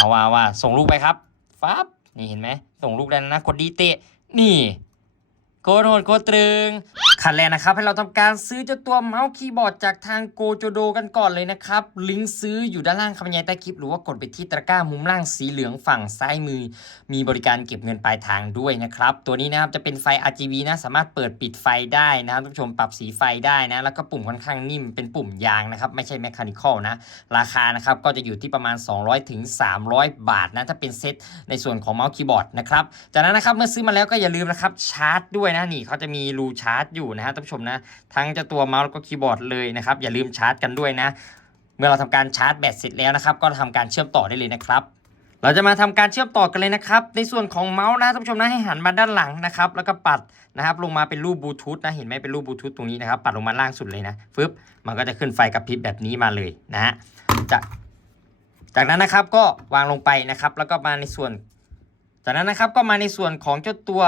เอาว่าว่าส่งลูกไปครับฟับนี่เห็นไหมส่งลูกได้แล้วนะกดดีเตะนี่ โกนโหดโกตรึงขั้นแรกนะครับ ให้เราทำการซื้อเจ้าตัวเมาส์คีย์บอร์ดจากทางโกโจโดกันก่อนเลยนะครับ ลิงก์ซื้ออยู่ด้านล่างคำบรรยายใต้คลิป หรือว่ากดไปที่ตะกร้ามุมล่างสีเหลืองฝั่งซ้ายมือ มีบริการเก็บเงินปลายทางด้วยนะครับ ตัวนี้นะครับจะเป็นไฟ RGB นะสามารถเปิดปิดไฟได้นะครับท่านผู้ชมปรับสีไฟได้นะแล้วก็ปุ่มค่อนข้างนิ่มเป็นปุ่มยางนะครับไม่ใช่แมคานิคอลนะราคานะครับก็จะอยู่ที่ประมาณ 200ถึง300 บาทนะถ้าเป็นเซตในส่วนของเมาส์คีย์บอร์ดนะครับจากนั้นนะครับเมื่อซื้อมาแล้วก็อย่าลืมนะครับชาร์จด้วยนะนี่เขาจะมีรูชาร์จอยู่นะฮะท่านผู้ชมนะ ทั้งเจ้าตัวเมาส์แล้วก็คีย์บอร์ดเลยนะครับ อย่าลืมชาร์จกันด้วยนะ เมื่อเราทำการชาร์จแบตเสร็จแล้วนะครับ ก็ทำการเชื่อมต่อได้เลยนะครับเราจะมาทำการเชื่อมต่อกันเลยนะครับ ในส่วนของเมาส์นะท่านผู้ชมนะให้หันมาด้านหลังนะครับ แล้วก็ปัดนะครับ ลงมาเป็นรูปบลูทูธนะ เห็นไหมเป็นรูปบลูทูธตรงนี้นะครับ ปัดลงมาล่างสุดเลยนะฟึบมันก็จะขึ้นไฟกระพริบแบบนี้มาเลยนะฮะจากจากนั้นนะครับก็วางลงไปนะครับ แล้วก็มาในส่วน จากนั้นนะครับก็มาในส่วนของเจ้าตัว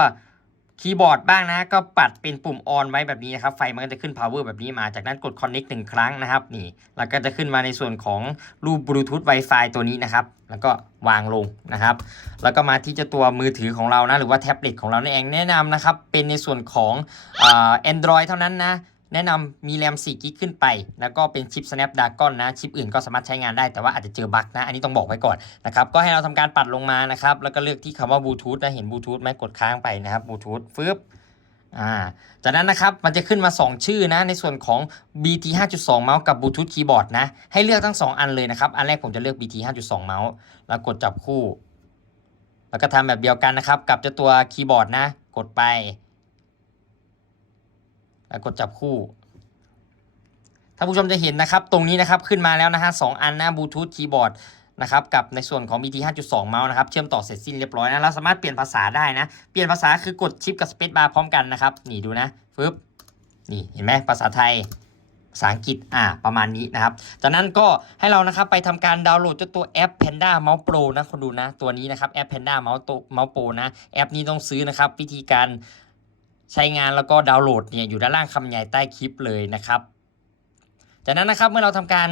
คีย์บอร์ดบ้างนะ ก็ปัดเป็นปุ่มออนไว้แบบนี้นะครับ ไฟมันก็จะขึ้น power แบบนี้มา จากนั้นกด connect หนึ่งครั้งนะครับ นี่ แล้วก็จะขึ้นมาในส่วนของรูป bluetooth wi-fi ตัวนี้นะครับ แล้วก็วางลงนะครับ แล้วก็มาที่เจ้าตัวมือถือของเรานะ หรือว่าแท็บเล็ตของเรานั่นเองแนะนำนะครับ เป็นในส่วนของอ่า Android เท่านั้นนะ แนะนำมีแรม4กิกขึ้นไป แล้วก็เป็นชิป Snapdragon นะ ชิปอื่นก็สามารถใช้งานได้แต่ว่าอาจจะเจอบั๊กนะ อันนี้ต้องบอกไว้ก่อนนะครับ ก็ให้เราทำการปัดลงมานะครับ แล้วก็เลือกที่คำว่าบลูทูธนะ เห็นบลูทูธไหมกดค้างไปนะครับบลูทูธฟึบอ่าจากนั้นนะครับมันจะขึ้นมา 2 ชื่อนะ ในส่วนของ BT 5.2 เมาส์กับบลูทูธคีย์บอร์ดนะ ให้เลือกทั้ง 2 อันเลยนะครับ อันแรกผมจะเลือก BT 5.2 เมาส์แล้วกดจับคู่ แล้วก็ทำแบบเดียวกันนะครับ กับเจ้าตัวคีย์บอร์ดนะ กดไป กดจับคู่ท่านผู้ชมจะเห็นนะครับตรงนี้นะครับขึ้นมาแล้วนะฮะสองอันนะบลูทูธคีย์บอร์ดนะครับกับในส่วนของ BT 5.2 เมาส์นะครับเชื่อมต่อเสร็จสิ้นเรียบร้อยนะเราสามารถเปลี่ยนภาษาได้นะ เปลี่ยนภาษาคือกดชิปกับสเปซบาร์พร้อมกันนะครับ นี่ดูนะฟึบนี่เห็นไหมภาษาไทยภาษาอังกฤษอ่าประมาณนี้นะครับ จากนั้นก็ให้เรานะครับไปทำการดาวน์โหลดเจ้าตัวแอป Panda Mouse Pro นะคนดูนะ ตัวนี้นะครับแอป Panda Mouse Mouse Pro นะ แอปนี้ต้องซื้อนะครับ วิธีการ ใช้งานแล้วก็ดาวน์โหลดเนี่ยอยู่ด้านล่างคำใหญ่ใต้คลิปเลยนะครับจากนั้นนะครับเมื่อเราทำการ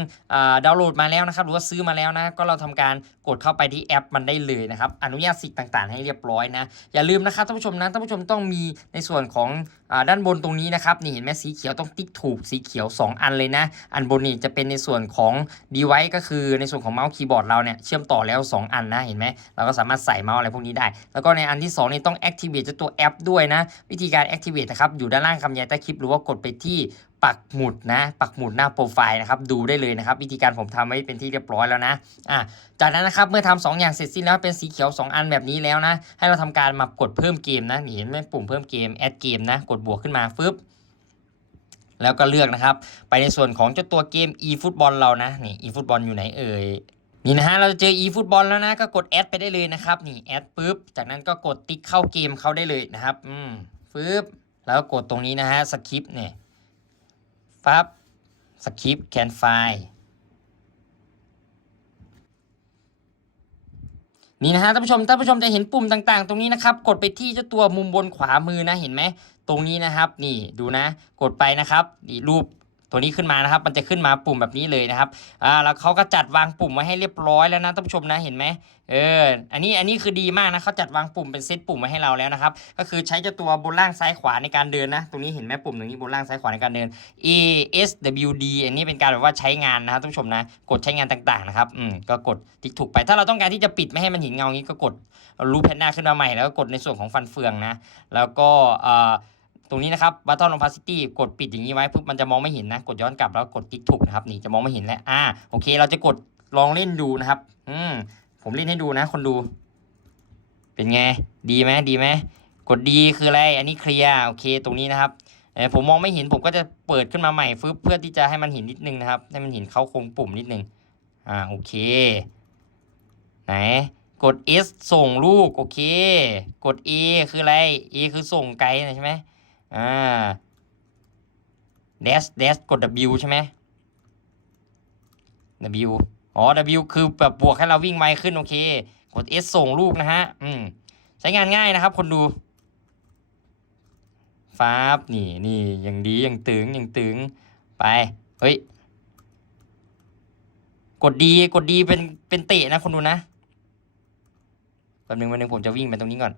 ดาวน์โหลดมาแล้วนะครับหรือว่าซื้อมาแล้วนะก็เราทำการกดเข้าไปที่แอปมันได้เลยนะครับอนุญาตสิทธิ์ต่างๆ ให้เรียบร้อยนะอย่าลืมนะครับท่านผู้ชมนะท่านผู้ชมต้องมีในส่วนของ ด้านบนตรงนี้นะครับนี่เห็นไหมสีเขียวต้องติ๊กถูกสีเขียว 2 อันเลยนะ อันบนนี่จะเป็นในส่วนของ device ก็คือในส่วนของเมาส์คีย์บอร์ดเราเนี่ยเชื่อมต่อแล้ว 2 อันนะเห็นไหมเราก็สามารถใส่เมาส์อะไรพวกนี้ได้ แล้วก็ในอันที่ 2 นี่ต้อง activate เจ้าตัวแอปด้วยนะ วิธีการ activate นะครับอยู่ด้านล่างคำยายใต้คลิปหรือว่ากดไปที่ปักหมุดนะ ปักหมุดหน้าโปรไฟล์นะครับ ดูได้เลยนะครับ วิธีการผมทำไว้เป็นที่เรียบร้อยแล้วนะอะจากนั้นนะครับ เมื่อทำสองอย่างเสร็จสิ้นแล้วเป็นสีเขียว 2 อันแบบนี้แล้วนะ ให้เราทำการมากดเพิ่มเกมนะ นี่เห็นไหมปุ่มเพิ่มเกมแอดเกมนะ กดบวกขึ้นมาฟึบแล้วก็เลือกนะครับ ไปในส่วนของเจ้าตัวเกม e ฟุตบอลเรานะนี่ e ฟุตบอลอยู่ไหนเอ่ยนี่นะฮะเราจะเจอ e ฟุตบอลแล้วนะก็กดแอดไปได้เลยนะครับนี่แอดปุ๊บจากนั้นก็กดติ๊กเข้าเกมเข้าได้เลยนะครับอืมฟึบแล้วกดตรงนี้นะฮะสคริปเนี่ยฟับสคริปแคนไฟล์ นี่นะฮะท่านผู้ชมท่านผู้ชมจะเห็นปุ่มต่างๆ ตรงนี้นะครับ กดไปที่เจ้าตัวมุมบนขวามือนะเห็นไหมตรงนี้นะครับ นี่ดูนะ กดไปนะครับนี่รูป ตัวนี้ขึ้นมานะครับ มันจะขึ้นมาปุ่มแบบนี้เลยนะครับอ่าแล้วเขาก็จัดวางปุ่มไว้ให้เรียบร้อยแล้วนะท่านผู้ชมนะเห็นไหมเอออันนี้อันนี้คือดีมากนะเขาจัดวางปุ่มเป็นเซตปุ่มไว้ให้เราแล้วนะครับ ก็คือใช้เจ้าตัวบนล่างซ้ายขวาในการเดินนะตรงนี้เห็นไหมปุ่มตรงนี้บนล่างซ้ายขวาในการเดิน A S W D อันนี้เป็นการแบบว่าใช้งานนะครับท่านผู้ชมนะ กดใช้งานต่างๆนะครับอืมก็กดติ๊กถูกไป ถ้าเราต้องการที่จะปิดไม่ให้มันเห็นเงางี้ก็กดรูปแพนด้าขึ้นมาใหม่แล้วก็กดในส่วนของฟันเฟืองนะแล้วก็เอ่อ ตรงนี้นะครับ Button Opacity กดปิดอย่างนี้ไว้ปุ๊บมันจะมองไม่เห็นนะ กดย้อนกลับแล้วกดติ๊กถูกนะครับนี่จะมองไม่เห็นแล้วอ่าโอเค เราจะกดลองเล่นดูนะครับ อืมผมเล่นให้ดูนะ คนดู เป็นไง ดีไหมดีไหมกดดีคืออะไร อันนี้เคลียร์โอเคตรงนี้นะครับเออผมมองไม่เห็นผมก็จะเปิดขึ้นมาใหม่ฟึบเพื่อที่จะให้มันเห็นนิดนึงนะครับ ให้มันเห็นเข้าโครงปุ่มนิดนึงอ่าโอเค ไหนกด S ส่งลูกโอเค กด A คืออะไร A คือส่งไกลนะใช่ไหม อ่า dash dash กด W ใช่ไหม W อ๋อ W คือแบบบวกให้เราวิ่งไวขึ้นโอเค กด S ส่งลูกนะฮะ อืม ใช้งานง่ายนะครับ คนดูฟ้าบนี่นี่อย่างดีอย่างตึงอย่างตึงไป เฮ้ย กดดีกดดีเป็นเป็นเตะนะคนดูนะป๊บนึงแป๊บนึงผมจะวิ่งไปตรงนี้ก่อน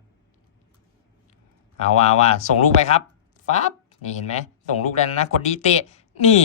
เอาว่าว่าส่งลูกไปครับ ฟับนี่เห็นไหมส่งลูกแด้แล้วนะกดดีเตะนี่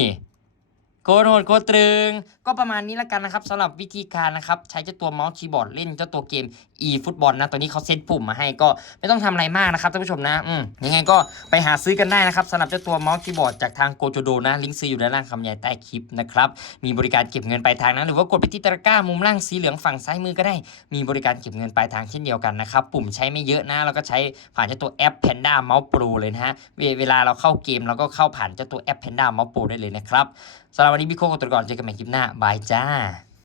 โกดโหดโกดตรึง ก็ประมาณนี้แล้วกันนะครับสำหรับวิธีการนะครับใช้เจ้าตัวเมาส์คีย์บอร์ดเล่นเจ้าตัวเกม e ฟุตบอลนะตัวนี้เขาเซตปุ่มมาให้ก็ไม่ต้องทำอะไรมากนะครับท่านผู้ชมนะอืมยังไงก็ไปหาซื้อกันได้นะครับสำหรับเจ้าตัวเมาส์คีย์บอร์ดจากทางโกโจโดนะลิงก์ซื้ออยู่ด้านล่างคำใหญ่ใต้คลิปนะครับมีบริการเก็บเงินปลายทางนะหรือว่ากดไปที่ตะกร้ามุมล่างสีเหลืองฝั่งซ้ายมือก็ได้ มีบริการเก็บเงินปลายทางเช่นเดียวกันนะครับปุ่มใช้ไม่เยอะนะแล้วก็ใช้ผ่านเจ้าตัวแอป Panda Mouse Pro เลยนะฮะเวลาเราเข้าเกมเราก็เข้าผ่านเจ้าตัวแอป Panda Mouse Pro ได้เลยนะครับสำหรับวันนี้พี่โคกตัวก่อนเจอกันใหม่คลิปหน้าบายจ้า